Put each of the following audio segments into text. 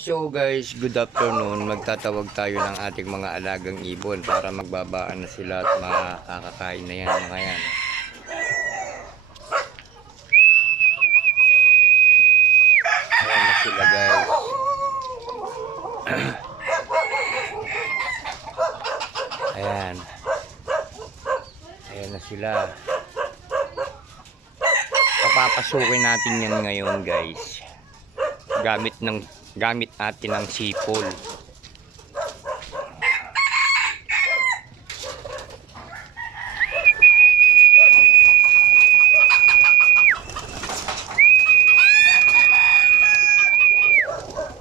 So guys, good afternoon. Magtatawag tayo ng ating mga alagang ibon para magbabaan na sila at makakakain na yan mga yan. Ayan na sila guys. Ayan. Ayan na sila. Papapasukin natin yan ngayon guys. Gamit natin ng sipol.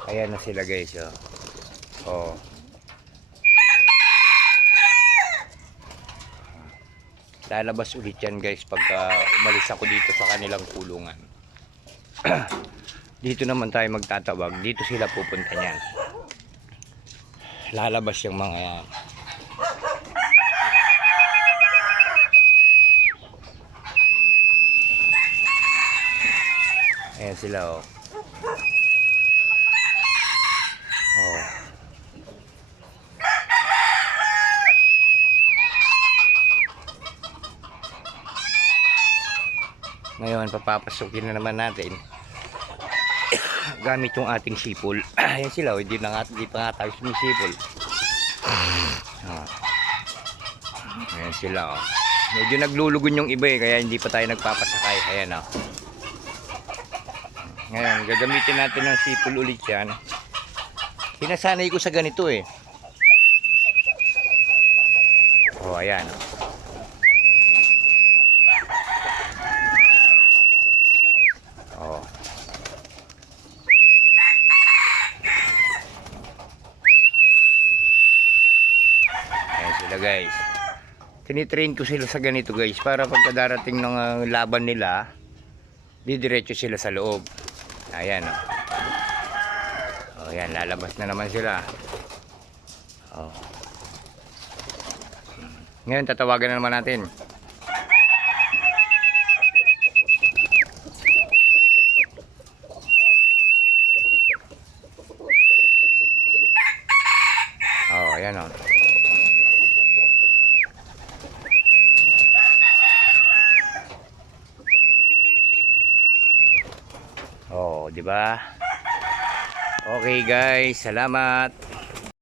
Ayan na sila guys, oh. Oh. Lalabas ulit yan guys pagka umalis ako dito sa kanilang kulungan. Dito naman tayo magtatawag. Dito sila pupunta niyan. Lalabas yung mga yan. Ayan sila, oh. Oh. Ngayon papapasukin na naman natin gamit yung ating sipol. Ayan sila, oh. Hindi pa nga tayo sumisipol. Ayan sila, oh. Medyo naglulugon yung iba kaya hindi pa tayo nagpapasakay. Ayan, oh. Ngayon gagamitin natin ng sipol ulit yan. Sinasanay ko sa ganito Oh, ayan, oh. Oh. Ayan sila guys. Tinitrain ko sila sa ganito guys para pagkadarating ng laban nila, didiretso sila sa loob. Ayan, oh. Oh, ayan, lalabas na naman sila. Oh. Ngayon tatawagan na naman natin. Oh, ayan, oh. Oh, di ba? Okay guys, salamat.